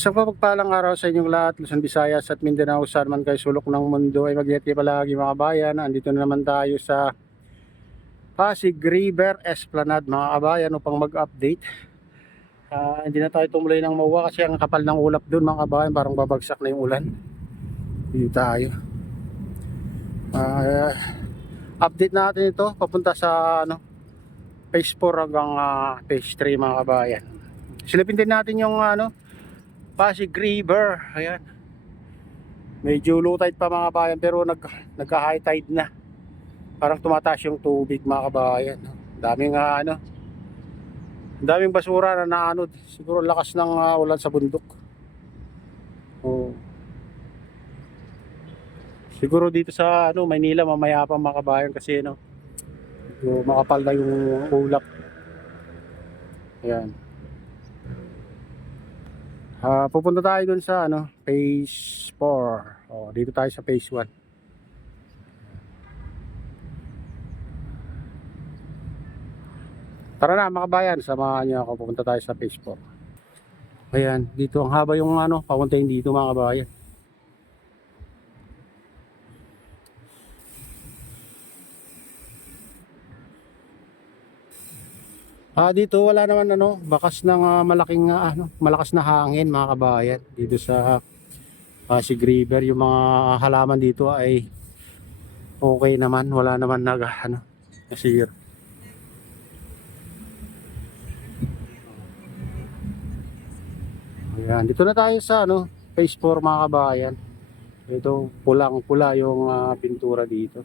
Isang mapagpalang araw sa inyong lahat, Luzon, Visayas at Mindanao, saan man kayo sulok ng mundo ay mag-ingat kayo palagi mga kabayan. Andito na naman tayo sa Pasig River Esplanade mga kabayan upang mag-update. Hindi na tayo tumuloy ng mauwa kasi ang kapal ng ulap doon mga kabayan, parang babagsak na yung ulan. Dito tayo. Update natin ito papunta sa phase 4 hanggang phase 3 mga kabayan. Silipin din natin yung Pasig River. Ayan. Medyo low tide pa mga kabayan pero nagka-high tide na. Parang tumataas yung tubig mga kabayan. Daming daming basura na naanod. Siguro lakas ng ulan sa bundok. Oh. Siguro dito sa Maynila mamaya pa mga kabayan kasi medyo makapal na yung ulap. Ayan. Pupunta tayo dun sa phase 4. Dito tayo sa phase 1. Tara na mga kabayan, samahan niyo ako, pupunta tayo sa phase 4. Ayan, dito ang haba yung papuntahin dito mga kabayan. Dito wala naman bakas ng malaking malakas na hangin mga kabayan dito sa Pasig River. Yung mga halaman dito ay okay naman, wala naman nasira. Ayan, dito na tayo sa phase 4 mga kabayan. Ito pulang-pula yung pintura dito.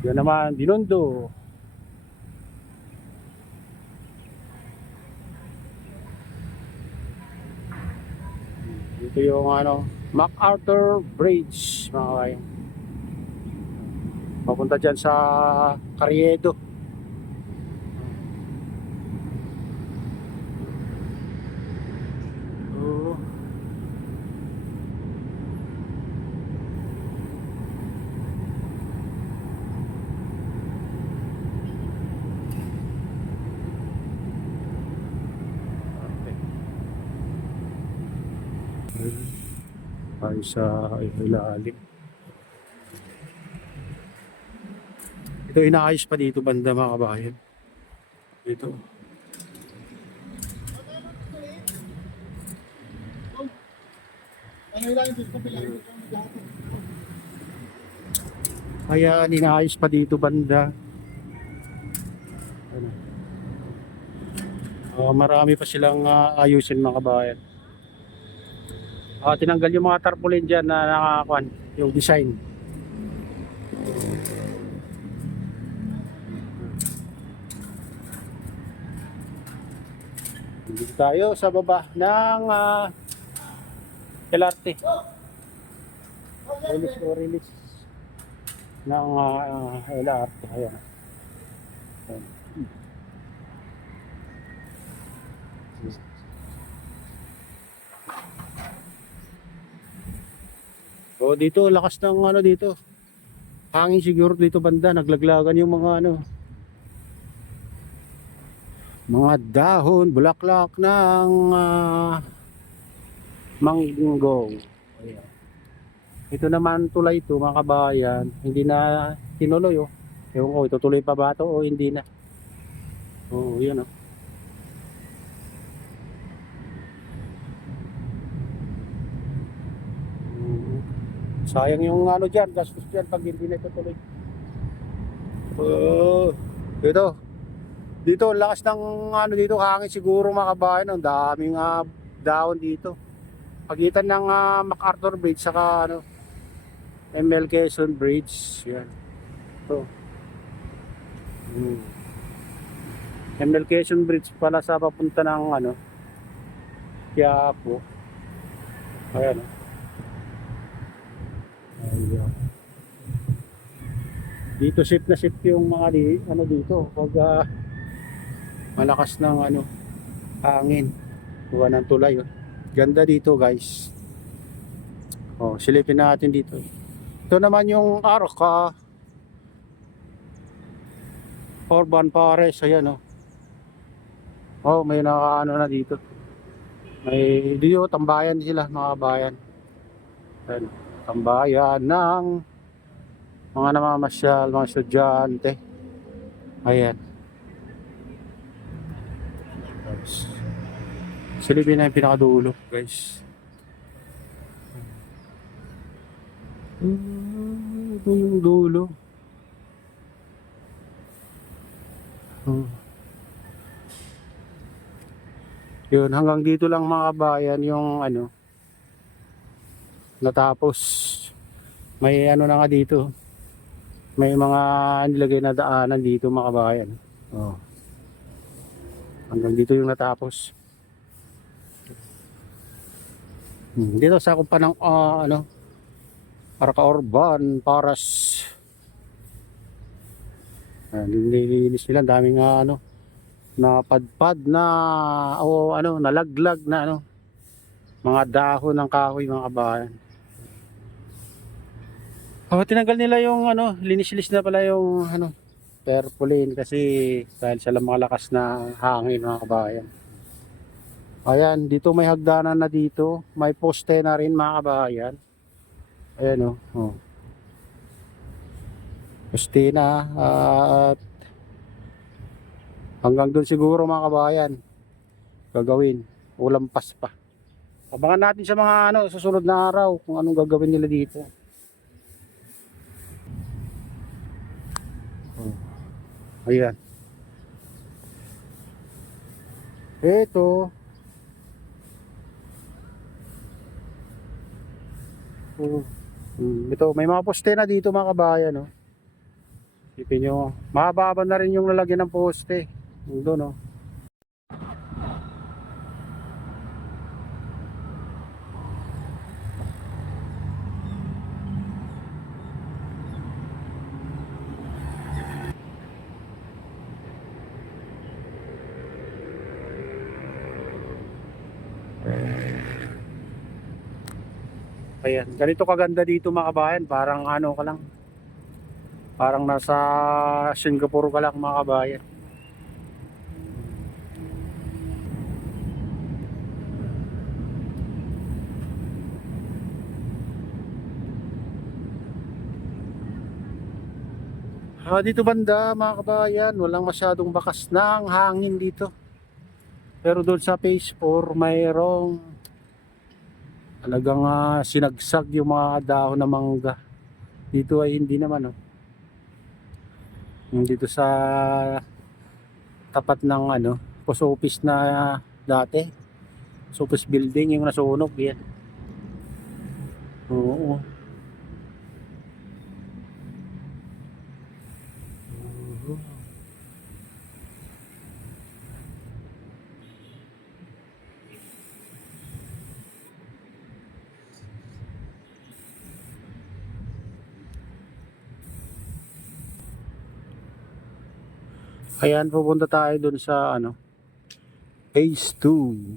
Yan naman Binondo. Ito yung MacArthur Bridge mga kabayan. Papunta dyan sa Carriedo. Ay sa ilalim. Ito inaayos pa dito banda mga kabayan. Ito. Kaya inaayos pa dito banda. Marami pa silang ayusin mga kabayan. Tinanggal yung mga tarpaulin dyan na nakakuan, yung design. Dito tayo sa baba ng LRT. Release ng LRT. Ayan. Dito lakas ng dito. Hangin siguro dito banda, naglaglagan yung mga mga dahon, bulaklak ng manggo. Ayan. Ito naman tulay ito mga kabayan, hindi na tinuloy Ewan ko, itutuloy pa ba ito o hindi na. Yan sayang yung dyan, gastos dyan pag hindi na itutuloy. Dito lakas ng dito hangin siguro mga kabayan. Ang daming dahon dito. Pagitan ng MacArthur Bridge saka ML Quezon Bridge. Yan. Ito. ML Quezon Bridge pala sa papunta ng Quiapo. Ayan. Ayan. Dito safe na safe yung mga dito pag malakas ng hangin. Buwan ng tulay. Ganda dito guys. Silipin natin dito. Ito naman yung Arca Urban Pares. Ayan may nakaano na dito. May dito tambayan sila mga kabayan. Ayan, tambayan ng mga namamasyal, mga estudyante. Ayan. Silipin na yung pinakadulo, guys. Ito yung dulo. Yun, hanggang dito lang mga kabayan yung ano, natapos. May ano na nga dito. May mga nilagay na daanan dito mga kabayan. Oh. Hanggang dito yung natapos. Dito sa pa ng ano, Arca-Orban, Paras. Nililinis nila, daming ano, napadpad na o ano, nalaglag na ano, mga dahon ng kahoy mga kabayan. Tinanggal nila yung ano, linis-linis na pala yung ano, tarpaulin kasi dahil sa malakas na hangin mga kabayan. Ayan, dito may hagdanan na dito, may poste na rin mga kabayan. Ayan oh. Poste na at hanggang doon siguro mga kabayan gagawin, ulampas pa. Abangan natin sa mga ano, susunod na araw kung anong gagawin nila dito. Ayan. Ito. Ito, may mga poste na dito mga kabayan, no. Isipin nyo, mahaba na rin yung lalagyan ng poste. Doon, no. Ayan, ganito kaganda dito mga kabayan, parang ano ka lang, parang nasa Singapore ka lang mga kabayan. Dito banda mga kabayan, walang masyadong bakas ng hangin dito. Pero doon sa phase 4 mayroong talagang sinagsag yung mga dahon ng mangga. Dito ay hindi naman, oh. Yung dito sa tapat ng ano, post office na dati, post office building yung nasunog yan. Oo. Ayan, pupunta tayo dun sa ano, phase 2.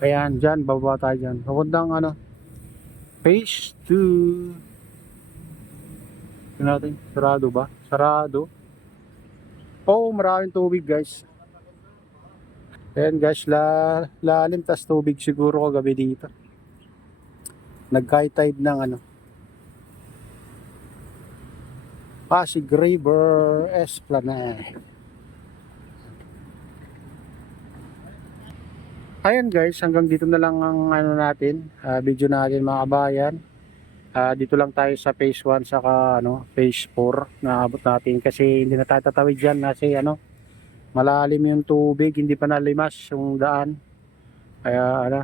Ayan, dyan, bababa tayo dyan. Papuntang ano, phase 2. Tignan natin, sarado ba? Sarado. Oo, maraming tubig guys. Ayan guys, lalim tas tubig siguro kagabi dito. Nag-high tide ng ano, Pasig River Esplanade. Ayan guys, hanggang dito na lang ang ano natin, video natin mga kabayan. Dito lang tayo sa phase 1 saka ano, phase 4 na abot natin kasi hindi na tayo tatawid dyan kasi ano, malalim yung tubig, hindi pa nalimas yung daan. Kaya ano,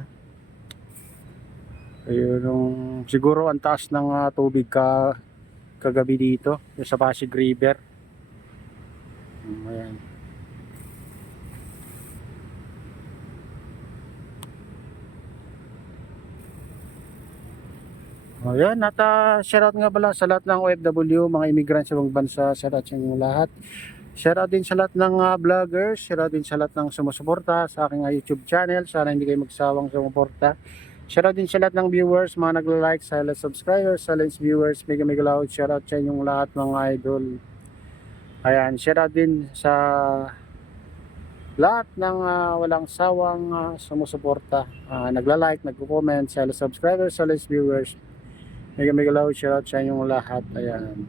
ayun, siguro ang taas ng tubig kagabi dito sa Pasig River. Ayan. Ayan, at shoutout nga pala sa lahat ng OFW, mga immigrants sa ibang bansa, shoutout sa inyong lahat. Shoutout din sa lahat ng vloggers, shoutout din sa lahat ng sumusuporta sa aking YouTube channel. Sana hindi kayo magsawang sumuporta. Shoutout din sa lahat ng viewers, mga nagla-like, silent subscribers, silent viewers, mega loud, shoutout sa inyong lahat mga idol. Ayan, shoutout din sa lahat ng walang sawang sumusuporta, nagla-like, nagko-comment, silent subscribers, silent viewers. Mega loud, shoutout sa inyong lahat. Ayan.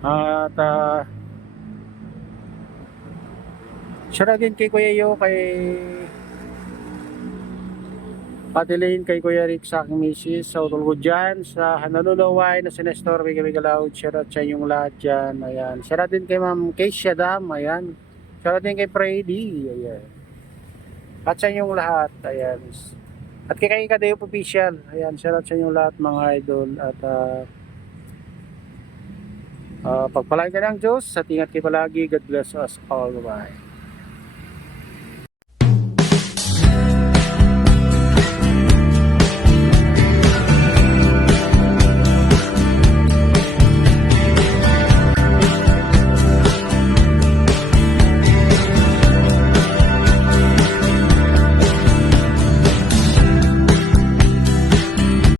At shoutout din kay Kuya Yo, kay Ate Lane, kay Kuya Rick, sa aking misis, sa utol ko dyan, sa nalulaway na si Nestor, mega loud, shoutout sa inyong lahat dyan. Ayan. Shoutout din kay Ma'am Keisha Dam, ayan. Shoutout din kay Freddy, ayan. At sa inyong lahat, ayan. At kay Kadeo Official, ayan, shoutout sa inyong lahat mga idol. At pagpalain ka ng Diyos at ingat kayo palagi. God bless us all. Bye.